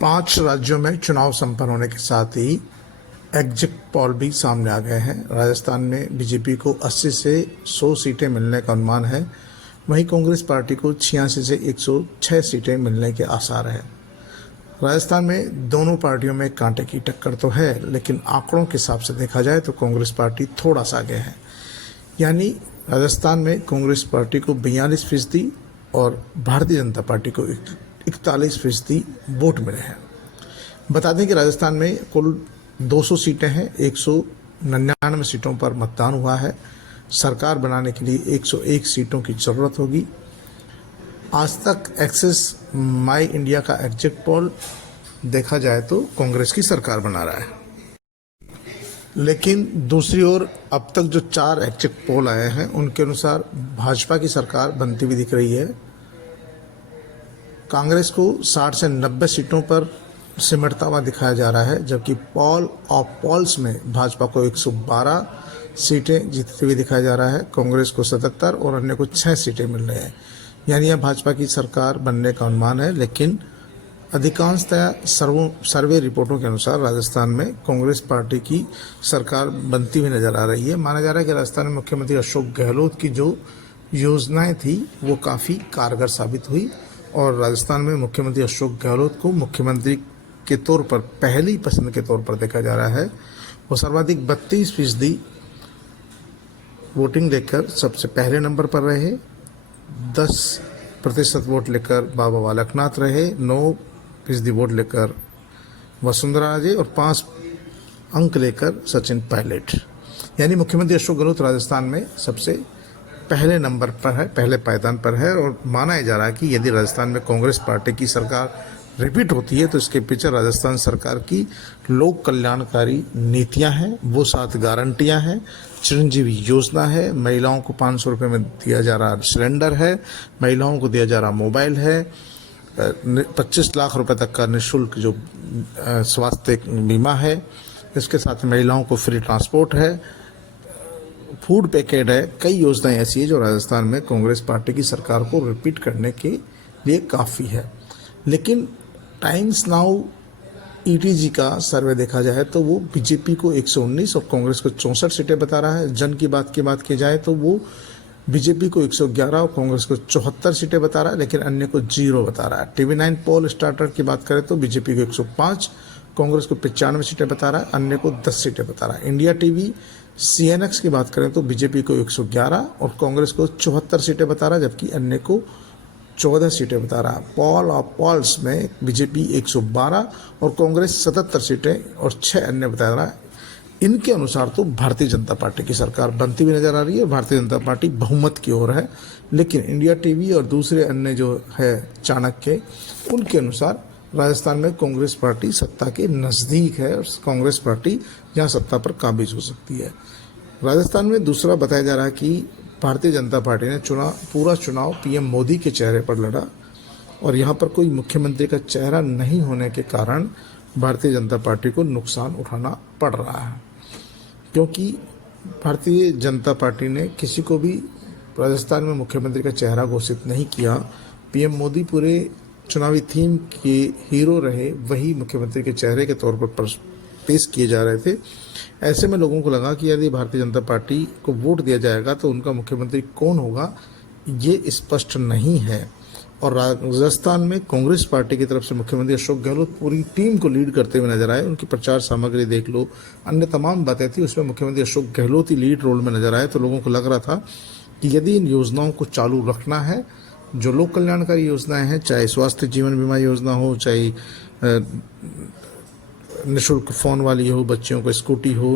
5 राज्यों में चुनाव संपन्न होने के साथ ही एग्जिट पोल भी सामने आ गए हैं। राजस्थान में बीजेपी को 80 से 100 सीटें मिलने का अनुमान है, वहीं कांग्रेस पार्टी को 86 से 106 सीटें मिलने के आसार हैं। राजस्थान में दोनों पार्टियों में कांटे की टक्कर तो है, लेकिन आंकड़ों के हिसाब से देखा जाए तो कांग्रेस पार्टी थोड़ा सा आगे है। यानी राजस्थान में कांग्रेस पार्टी को 42% और भारतीय जनता पार्टी को 41% वोट मिले हैं। बता दें कि राजस्थान में कुल 200 सीटें हैं, 199 सीटों पर मतदान हुआ है। सरकार बनाने के लिए 101 सीटों की ज़रूरत होगी। आज तक एक्सिस माई इंडिया का एग्जिट पोल देखा जाए तो कांग्रेस की सरकार बना रहा है, लेकिन दूसरी ओर अब तक जो 4 एग्जिट पोल आए हैं उनके अनुसार भाजपा की सरकार बनती हुई दिख रही है। कांग्रेस को 60 से 90 सीटों पर सिमटता हुआ दिखाया जा रहा है, जबकि पॉल ऑफ पॉल्स में भाजपा को 112 सीटें जीतते हुए दिखाया जा रहा है, कांग्रेस को 77 और अन्य को 6 सीटें मिल रही हैं। यानी यह भाजपा की सरकार बनने का अनुमान है, लेकिन अधिकांशतः सर्वे रिपोर्टों के अनुसार राजस्थान में कांग्रेस पार्टी की सरकार बनती हुई नजर आ रही है। माना जा रहा है कि राजस्थान में मुख्यमंत्री अशोक गहलोत की जो योजनाएं थी वो काफ़ी कारगर साबित हुई और राजस्थान में मुख्यमंत्री अशोक गहलोत को मुख्यमंत्री के तौर पर पहली पसंद के तौर पर देखा जा रहा है। वो सर्वाधिक 32% वोटिंग लेकर सबसे पहले नंबर पर रहे। 10% वोट लेकर बाबा बालकनाथ रहे, 9% वोट लेकर वसुंधरा राजे और 5 अंक लेकर सचिन पायलट। यानी मुख्यमंत्री अशोक गहलोत राजस्थान में सबसे पहले नंबर पर है, पहले पायदान पर है और माना जा रहा है कि यदि राजस्थान में कांग्रेस पार्टी की सरकार रिपीट होती है तो इसके पीछे राजस्थान सरकार की लोक कल्याणकारी नीतियां हैं, वो 7 गारंटियां हैं, चिरंजीवी योजना है, महिलाओं को 500 रुपये में दिया जा रहा सिलेंडर है, महिलाओं को दिया जा रहा मोबाइल है, 25 लाख रुपए तक का निःशुल्क जो स्वास्थ्य बीमा है, इसके साथ महिलाओं को फ्री ट्रांसपोर्ट है, फूड पैकेट है। कई योजनाएं ऐसी है जो राजस्थान में कांग्रेस पार्टी की सरकार को रिपीट करने के लिए काफ़ी है। लेकिन टाइम्स नाउ ईटीजी का सर्वे देखा जाए तो वो बीजेपी को 119 और कांग्रेस को 64 सीटें बता रहा है। जन की बात की जाए तो वो बीजेपी को 111 और कांग्रेस को 74 सीटें बता रहा है, लेकिन अन्य को 0 बता रहा है। TV9 पोल स्टार्टर की बात करें तो बीजेपी को 105, कांग्रेस को 95 सीटें बता रहा है, अन्य को 10 सीटें बता रहा है। इंडिया टीवी CNX की बात करें तो बीजेपी को 111 और कांग्रेस को 74 सीटें बता रहा है, जबकि अन्य को 14 सीटें बता रहा है। पॉल ऑफ पॉल्स में बीजेपी 112 और कांग्रेस 77 सीटें और 6 अन्य बता रहा है। इनके अनुसार तो भारतीय जनता पार्टी की सरकार बनती हुई नजर आ रही है, भारतीय जनता पार्टी बहुमत की ओर है। लेकिन इंडिया टीवी और दूसरे अन्य जो है चाणक्य, उनके अनुसार राजस्थान में कांग्रेस पार्टी सत्ता के नज़दीक है और कांग्रेस पार्टी यहाँ सत्ता पर काबिज हो सकती है। राजस्थान में दूसरा बताया जा रहा है कि भारतीय जनता पार्टी ने पूरा चुनाव पीएम मोदी के चेहरे पर लड़ा और यहाँ पर कोई मुख्यमंत्री का चेहरा नहीं होने के कारण भारतीय जनता पार्टी को नुकसान उठाना पड़ रहा है, क्योंकि भारतीय जनता पार्टी ने किसी को भी राजस्थान में मुख्यमंत्री का चेहरा घोषित नहीं किया। पीएम मोदी पूरे चुनावी थीम के हीरो रहे, वही मुख्यमंत्री के चेहरे के तौर पर पेश किए जा रहे थे। ऐसे में लोगों को लगा कि यदि भारतीय जनता पार्टी को वोट दिया जाएगा तो उनका मुख्यमंत्री कौन होगा ये स्पष्ट नहीं है। और राजस्थान में कांग्रेस पार्टी की तरफ से मुख्यमंत्री अशोक गहलोत पूरी टीम को लीड करते हुए नजर आए। उनकी प्रचार सामग्री देख लो, अन्य तमाम बातें थी, उसमें मुख्यमंत्री अशोक गहलोत ही लीड रोल में नजर आए। तो लोगों को लग रहा था कि यदि इन योजनाओं को चालू रखना है, जो लोक कल्याणकारी योजनाएं हैं, चाहे स्वास्थ्य जीवन बीमा योजना हो, चाहे निःशुल्क फ़ोन वाली हो, बच्चियों को स्कूटी हो,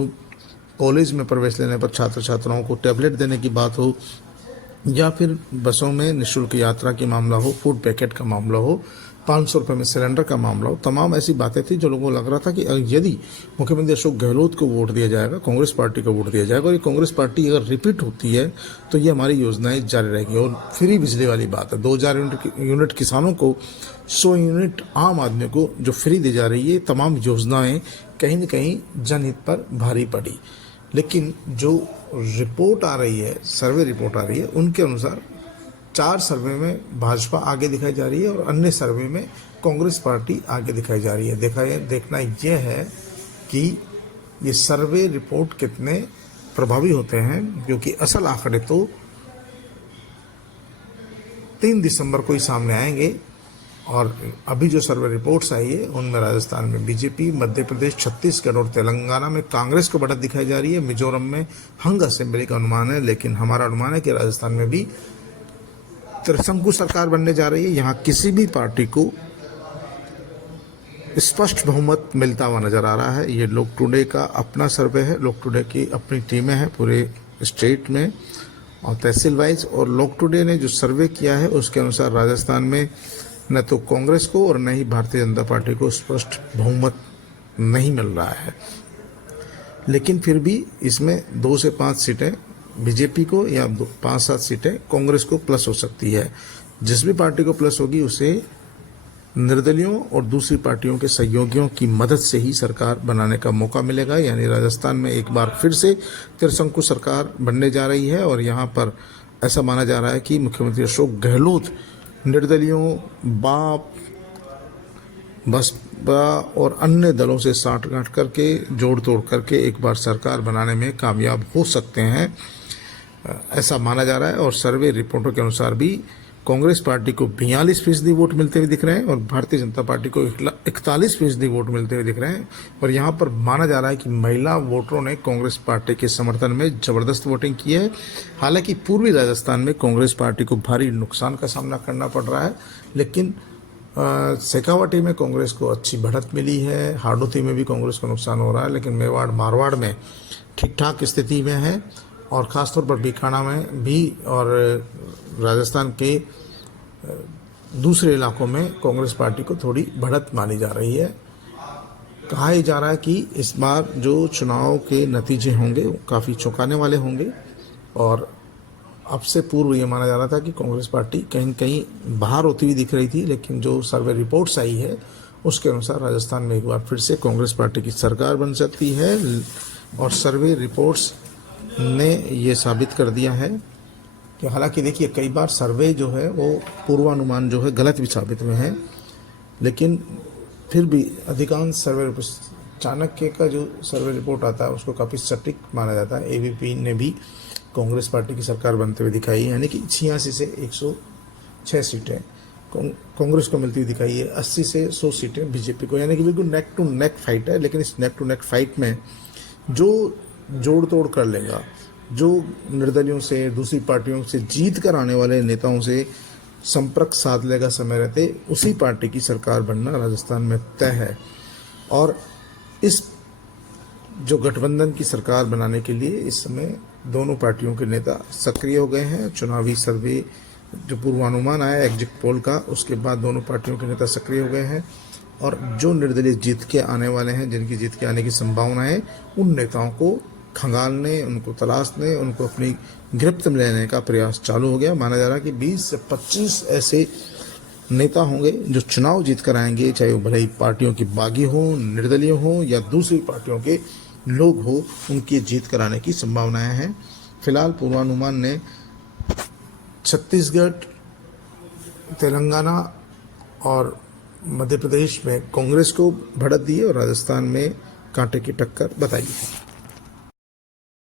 कॉलेज में प्रवेश लेने पर छात्र छात्राओं को टैबलेट देने की बात हो, या फिर बसों में निःशुल्क यात्रा की मामला हो, फूड पैकेट का मामला हो, 500 रुपये में सिलेंडर का मामला हो, तमाम ऐसी बातें थी जो लोगों को लग रहा था कि यदि मुख्यमंत्री अशोक गहलोत को वोट दिया जाएगा, कांग्रेस पार्टी को वोट दिया जाएगा और ये कांग्रेस पार्टी अगर रिपीट होती है तो ये हमारी योजनाएं जारी रहेगी। और फ्री बिजली वाली बात है, 2000 यूनिट किसानों को, 100 यूनिट आम आदमी को जो फ्री दी जा रही है, तमाम योजनाएं कहीं न कहीं जनहित पर भारी पड़ी। लेकिन जो रिपोर्ट आ रही है, सर्वे रिपोर्ट आ रही है, उनके अनुसार 4 सर्वे में भाजपा आगे दिखाई जा रही है और अन्य सर्वे में कांग्रेस पार्टी आगे दिखाई जा रही है। देखना यह है कि ये सर्वे रिपोर्ट कितने प्रभावी होते हैं, क्योंकि असल आंकड़े तो 3 दिसंबर को ही सामने आएंगे। और अभी जो सर्वे रिपोर्ट्स आई है उनमें राजस्थान में बीजेपी, मध्य प्रदेश, छत्तीसगढ़ और तेलंगाना में कांग्रेस को बढ़त दिखाई जा रही है। मिजोरम में हंग असेंबली का अनुमान है, लेकिन हमारा अनुमान है कि राजस्थान में भी त्रिशंकु सरकार बनने जा रही है। यहाँ किसी भी पार्टी को स्पष्ट बहुमत मिलता हुआ नजर आ रहा है। ये लोक टुडे का अपना सर्वे है, लोक टुडे की अपनी टीमें हैं पूरे स्टेट में और तहसील वाइज, और लोक टुडे ने जो सर्वे किया है उसके अनुसार राजस्थान में न तो कांग्रेस को और न ही भारतीय जनता पार्टी को स्पष्ट बहुमत नहीं मिल रहा है। लेकिन फिर भी इसमें 2 से 5 सीटें बीजेपी को या 5-7 सीटें कांग्रेस को प्लस हो सकती है। जिस भी पार्टी को प्लस होगी उसे निर्दलियों और दूसरी पार्टियों के सहयोगियों की मदद से ही सरकार बनाने का मौका मिलेगा। यानी राजस्थान में एक बार फिर से त्रिशंकु सरकार बनने जा रही है और यहाँ पर ऐसा माना जा रहा है कि मुख्यमंत्री अशोक गहलोत निर्दलियों, बाप, बसपा और अन्य दलों से साठगांठ करके, जोड़ तोड़ करके एक बार सरकार बनाने में कामयाब हो सकते हैं, ऐसा माना जा रहा है। और सर्वे रिपोर्टों के अनुसार भी कांग्रेस पार्टी को 42% वोट मिलते हुए दिख रहे हैं और भारतीय जनता पार्टी को 41% वोट मिलते हुए दिख रहे हैं। और यहाँ पर माना जा रहा है कि महिला वोटरों ने कांग्रेस पार्टी के समर्थन में जबरदस्त वोटिंग की है। हालांकि पूर्वी राजस्थान में कांग्रेस पार्टी को भारी नुकसान का सामना करना पड़ रहा है, लेकिन शेखावाटी में कांग्रेस को अच्छी बढ़त मिली है, हाड़ौती में भी कांग्रेस को नुकसान हो रहा है, लेकिन मेवाड़ मारवाड़ में ठीक ठाक स्थिति में है और ख़ासतौर पर बीकाना में भी और राजस्थान के दूसरे इलाकों में कांग्रेस पार्टी को थोड़ी बढ़त मानी जा रही है। कहा ही जा रहा है कि इस बार जो चुनाव के नतीजे होंगे वो काफ़ी चौंकाने वाले होंगे और अब से पूर्व ये माना जा रहा था कि कांग्रेस पार्टी कहीं कहीं बाहर होती हुई दिख रही थी, लेकिन जो सर्वे रिपोर्ट्स आई है उसके अनुसार राजस्थान में एक बार फिर से कांग्रेस पार्टी की सरकार बन सकती है। और सर्वे रिपोर्ट्स ने ये साबित कर दिया है कि हालांकि देखिए कई बार सर्वे जो है वो पूर्वानुमान जो है गलत भी साबित हुए हैं, लेकिन फिर भी अधिकांश सर्वे चाणक्य का जो सर्वे रिपोर्ट आता है उसको काफ़ी सटीक माना जाता है। एबीपी ने भी कांग्रेस पार्टी की सरकार बनते हुए दिखाई है, यानी कि 86 से 106 सीटें कांग्रेस को मिलती हुई दिखाई है, 80 से 100 सीटें बीजेपी को, यानी कि बिल्कुल नेक टू नेक फाइट है। लेकिन इस नेक टू नेक फाइट में जो जोड़ तोड़ कर लेगा, जो निर्दलियों से, दूसरी पार्टियों से जीत कर आने वाले नेताओं से संपर्क साध लेगा समय रहते, उसी पार्टी की सरकार बनना राजस्थान में तय है। और इस जो गठबंधन की सरकार बनाने के लिए इस समय दोनों पार्टियों के नेता सक्रिय हो गए हैं। चुनावी सर्वे जो पूर्वानुमान आया एग्जिट पोल का, उसके बाद दोनों पार्टियों के नेता सक्रिय हो गए हैं और जो निर्दलीय जीत के आने वाले हैं, जिनकी जीत के आने की संभावना है, उन नेताओं को खंगालने, उनको तलाशने, उनको अपनी गिरफ्त में लेने का प्रयास चालू हो गया। माना जा रहा है कि 20 से 25 ऐसे नेता होंगे जो चुनाव जीत कर आएंगे, चाहे वो भले ही पार्टियों की बागी हो, निर्दलीय हो या दूसरी पार्टियों के लोग हो, उनकी जीत कराने की संभावनाएं हैं। फिलहाल पूर्वानुमान ने छत्तीसगढ़, तेलंगाना और मध्य प्रदेश में कांग्रेस को बढ़त दी है और राजस्थान में कांटे की टक्कर बताई है।